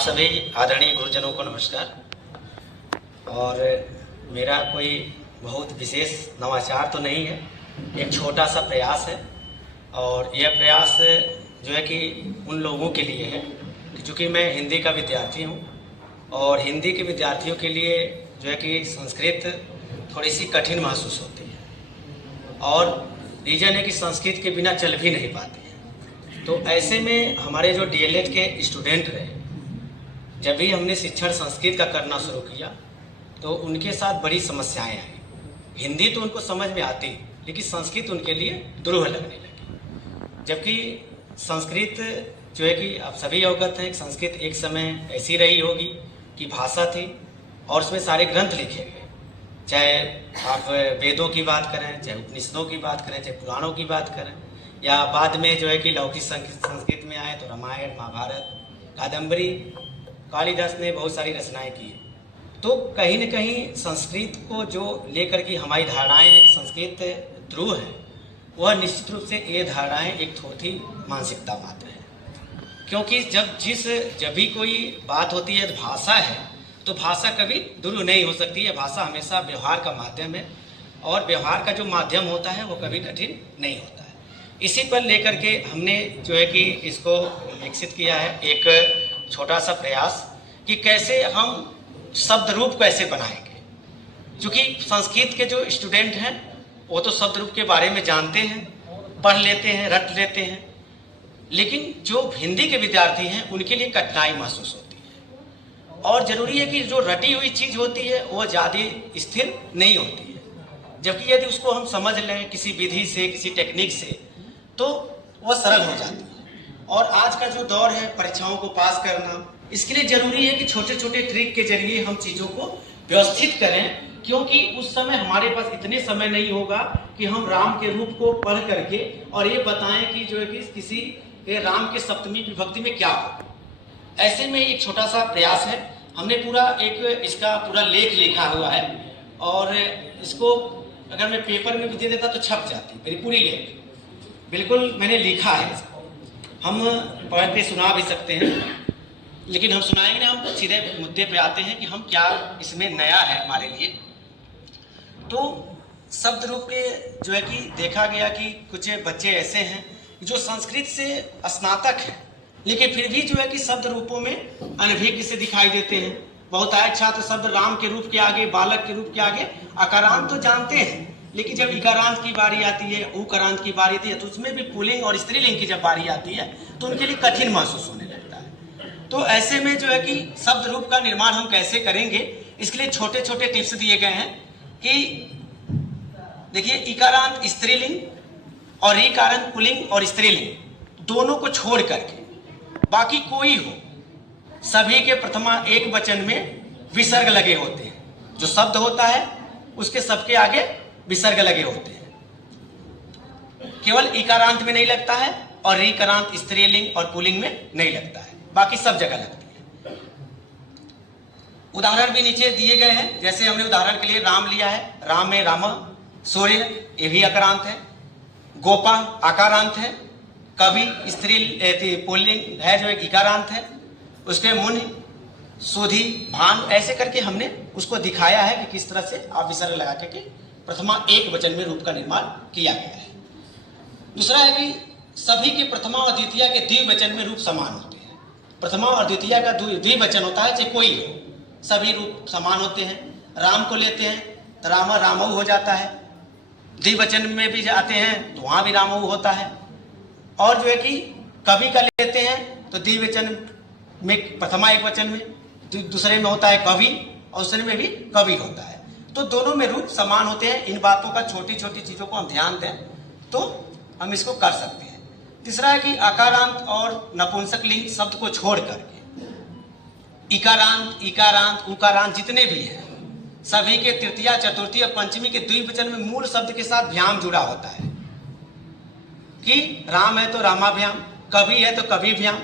सभी आदरणीय गुरुजनों को नमस्कार। और मेरा कोई बहुत विशेष नवाचार तो नहीं है, एक छोटा सा प्रयास है। और यह प्रयास जो है कि उन लोगों के लिए है कि चूँकि मैं हिंदी का विद्यार्थी हूँ और हिंदी के विद्यार्थियों के लिए जो है कि संस्कृत थोड़ी सी कठिन महसूस होती है और रीज़न है कि संस्कृत के बिना चल भी नहीं पाती है। तो ऐसे में हमारे जो डीएलएड के स्टूडेंट रहे, जब भी हमने शिक्षण संस्कृत का करना शुरू किया तो उनके साथ बड़ी समस्याएं आई। हिंदी तो उनको समझ में आती, लेकिन संस्कृत उनके लिए दुरूह लगने लगी। जबकि संस्कृत जो है कि आप सभी अवगत हैं, संस्कृत एक समय ऐसी रही होगी कि भाषा थी और उसमें सारे ग्रंथ लिखे गए, चाहे आप वेदों की बात करें, चाहे उपनिषदों की बात करें, चाहे पुराणों की बात करें, या बाद में जो है कि लौकिक संस्कृत में आए तो रामायण, महाभारत, कादम्बरी, कालिदास ने बहुत सारी रचनाएं की। तो कहीं न कहीं संस्कृत को जो लेकर के हमारी धारणाएं हैं कि संस्कृत ध्रुव है, वह निश्चित रूप से ये धारणाएं एक थोथी मानसिकता मात्र है। क्योंकि जब भी कोई बात होती है भाषा है, तो भाषा कभी ध्रुव नहीं हो सकती है। भाषा हमेशा व्यवहार का माध्यम है और व्यवहार का जो माध्यम होता है वो कभी कठिन नहीं होता है। इसी पर लेकर के हमने जो है कि इसको विकसित किया है, एक छोटा सा प्रयास कि कैसे हम शब्द रूप कैसे बनाएंगे। क्योंकि संस्कृत के जो स्टूडेंट हैं वो तो शब्द रूप के बारे में जानते हैं, पढ़ लेते हैं, रट लेते हैं, लेकिन जो हिंदी के विद्यार्थी हैं उनके लिए कठिनाई महसूस होती है। और ज़रूरी है कि जो रटी हुई चीज़ होती है वो ज़्यादा स्थिर नहीं होती है, जबकि यदि उसको हम समझ लें किसी विधि से, किसी टेक्निक से, तो वह सरल हो जाती है। और आज का जो दौर है परीक्षाओं को पास करना, इसके लिए जरूरी है कि छोटे छोटे ट्रिक के जरिए हम चीज़ों को व्यवस्थित करें। क्योंकि उस समय हमारे पास इतने समय नहीं होगा कि हम राम के रूप को पढ़ करके और ये बताएं कि जो है कि किसी राम के सप्तमी विभक्ति में क्या हो। ऐसे में एक छोटा सा प्रयास है, हमने पूरा इसका पूरा लेख लिखा हुआ है और इसको अगर मैं पेपर में भी दे देता तो छप जाती मेरी पूरी लेख। बिल्कुल मैंने लिखा है इसको, हम पढ़ के सुना भी सकते हैं, लेकिन हम सुनाएंगे ना, हम सीधे मुद्दे पे आते हैं कि हम क्या इसमें नया है हमारे लिए। तो शब्द रूप के जो है कि देखा गया कि कुछ बच्चे ऐसे हैं जो संस्कृत से स्नातक हैं, लेकिन फिर भी जो है कि शब्द रूपों में अनभिज्ञ से दिखाई देते हैं। बहुत आए छात्र शब्द राम के रूप के आगे, बालक के रूप के आगे अकारांत तो जानते हैं, लेकिन जब इकारांत की बारी आती है, उकारांत की बारी आती है, तो उसमें भी पुल्लिंग और स्त्रीलिंग की जब बारी आती है तो उनके लिए कठिन महसूस होने लगता है। तो ऐसे में जो है कि शब्द रूप का निर्माण हम कैसे करेंगे, इसके लिए छोटे छोटे टिप्स दिए गए हैं कि देखिए, इकारांत स्त्रीलिंग और ईकारांत पुल्लिंग और स्त्रीलिंग दोनों को छोड़ करके बाकी कोई हो, सभी के प्रथमा एक वचन में विसर्ग लगे होते हैं। जो शब्द होता है उसके सबके आगे विसर्ग लगे होते हैं। केवल इकारांत में नहीं लगता है और ईकारांत स्त्रीलिंग और पुल्लिंग में नहीं लगता है, बाकी सब जगह लगती है। उदाहरण भी नीचे दिए गए हैं, जैसे हमने उदाहरण के लिए राम लिया है, राम में राम, सूर्य ये भी अकारांत है, गोपा आकारांत है, कवि स्त्री पुल्लिंग है जो एक इकारांत है, उसके मुनि, सुधि, भान, ऐसे करके हमने उसको दिखाया है कि किस तरह से आप विसर्ग लगा के प्रथमा एक वचन में रूप का निर्माण किया गया है। दूसरा है कि सभी के प्रथमा और द्वितीय के द्विवचन में रूप समान होते हैं। प्रथमा और द्वितीय का द्विवचन होता है, चाहे कोई हो, सभी रूप समान होते हैं। राम को लेते हैं तो रामा रामऊ हो जाता है, द्विवचन में भी जाते हैं तो वहाँ भी रामऊ होता है। और जो है कि कवि का लेते हैं तो द्विवचन में प्रथमा एक वचन में, दूसरे में होता है कवि और दूसरे में भी कवि होता है। तो दोनों में रूप समान होते हैं। इन बातों का, छोटी छोटी चीज़ों को हम ध्यान दें तो हम इसको कर सकते हैं। तीसरा है कि आकारांत और नपुंसक लिंग शब्द को छोड़ करके इकारांत, इकारांत, उकारांत जितने भी हैं सभी के तृतीया, चतुर्थी और पंचमी के द्विवचन में मूल शब्द के साथ भ्याम जुड़ा होता है। कि राम है तो रामाभ्याम, कवि है तो कविभ्याम,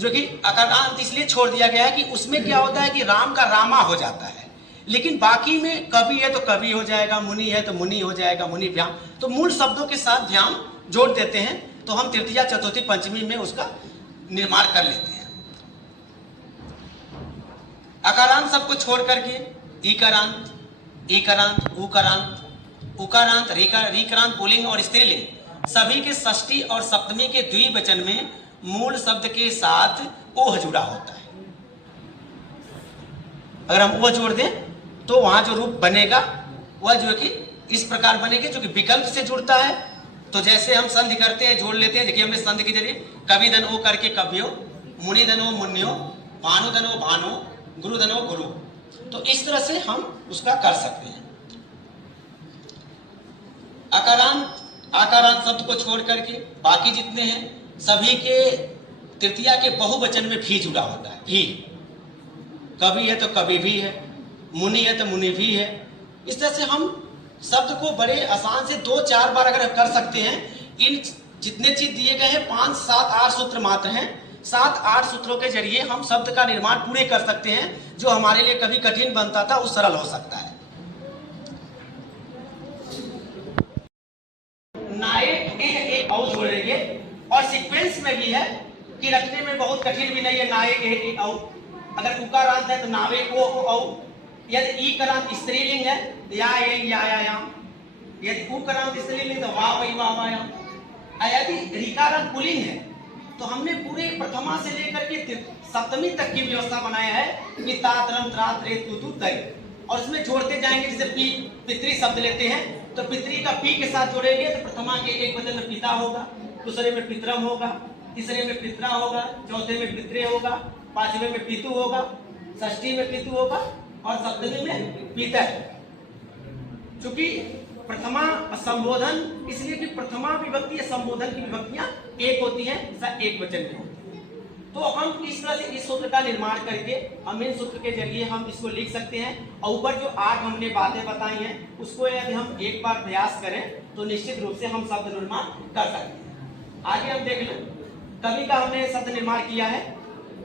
जो कि अकारांत इसलिए छोड़ दिया गया है कि उसमें क्या होता है कि राम का रामा हो जाता है, लेकिन बाकी में कवि है तो कवि हो जाएगा, मुनि है तो मुनि हो जाएगा, मुनिभ्याम। तो मूल शब्दों के साथ भ्याम जोड़ देते हैं तो हम तृतीया, चतुर्थी, पंचमी में उसका निर्माण कर लेते हैं। अकारांत शब्द को छोड़ करके ईकारांत, ईकारांत, उकारांत, उकारांत, रीकारांत पुल्लिंग और स्त्रीलिंग सभी के षष्ठी और सप्तमी के द्विवचन में मूल शब्द के साथ ओह जुड़ा होता है। अगर हम ओह जोड़ दें तो वहां जो रूप बनेगा वह जो है कि इस प्रकार बनेगा, जो कि विकल्प से जुड़ता है। तो जैसे हम संधि करते हैं, जोड़ लेते हैं। देखिए हमने संधि के जरिए कवि धन ओ करके कवियो, मुनि धन ओ मुन्यो, भानु धन ओ भानु, गुरु धन ओ गुरु। तो इस तरह से हम उसका कर सकते हैं। आकारांत शब्द को छोड़ करके बाकी जितने हैं सभी के तृतीया के बहुवचन में भी जुड़ा होता है। भी कवि है तो कवि भी है, मुनि है तो मुनि भी है। इस तरह से हम शब्द को बड़े आसान से 2-4 बार अगर कर सकते हैं। इन जितने चीज दिए गए हैं 5, 7, 8 सूत्र मात्र हैं। 7-8 सूत्रों के जरिए हम शब्द का निर्माण पूरे कर सकते हैं। जो हमारे लिए कभी कठिन बनता था वो सरल हो सकता है। नायक एक औ जोड़ेंगे और सीक्वेंस में भी है कि रखने में बहुत कठिन भी नहीं है। नायक एक औ, अगर उकारांत है तो नावे को औ, यदि ईकारांत स्त्रीलिंग है याम, यदि उकारांत स्त्रीलिंग तो वा वही वायाम। यदि रीकारांत पुल्लिंग है तो हमने पूरे प्रथमा से लेकर के सप्तमी तक की व्यवस्था बनाया है कि तात रम त्रात रे तु तय, और इसमें जोड़ते जाएंगे। जैसे पी पितृ शब्द लेते हैं तो पितृ का पी के साथ जोड़ेंगे तो प्रथमा के एक वचन में पिता होगा, दूसरे में पितरम होगा, तीसरे में पितरा होगा, चौथे में पितरे होगा, पांचवें में पितु होगा, षष्ठी में पितु होगा और सप्तमी में पितर। चूंकि प्रथमा संबोधन इसलिए कि प्रथमा विभक्ति या संबोधन की विभक्तियां एक होती हैं, एक वचन में होती है। तो हम इस तरह से इस सूत्र का निर्माण करके हम इन सूत्र के जरिए हम इसको लिख सकते हैं। और ऊपर जो 8 हमने बातें बताई हैं उसको यदि हम एक बार प्रयास करें तो निश्चित रूप से हम शब्द निर्माण कर सकते हैं। आगे हम देख लें। कवि का हमने शब्द निर्माण किया है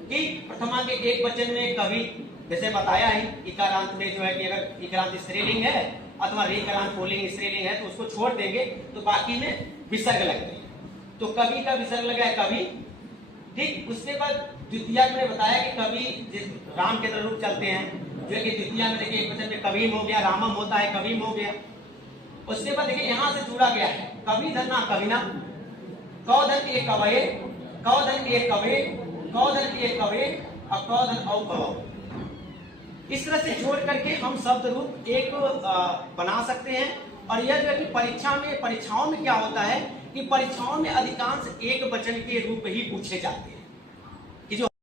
कि प्रथमा के एक वचन में कवि, जैसे बताया है इकारांत में जो है कि अगर इकारांत स्त्रीलिंग है अथवा रीकारांत पुल्लिंग स्त्रीलिंग है तो उसको छोड़ देंगे तो बाकी में विसर्ग लगते हैं। तो कवि का विसर्ग लगा है कवि, ठीक। उसके बाद द्वितीया में बताया कि कवि राम के रूप चलते हैं, जो है कि द्वितीया में देखिए एक वचन में कविम हो गया, रामम होता है कविम हो गया। उसके बाद देखिए यहाँ से जुड़ा गया है कवि धन ना कविना, कौधन एक कवे, कौधन एक कवे, कौधन एक कवे और कौधन औ कव। इस तरह से जोड़ करके हम शब्द रूप एक बना सकते हैं। और यह जो है कि परीक्षाओं में क्या होता है कि परीक्षाओं में अधिकांश एक वचन के रूप ही पूछे जाते हैं।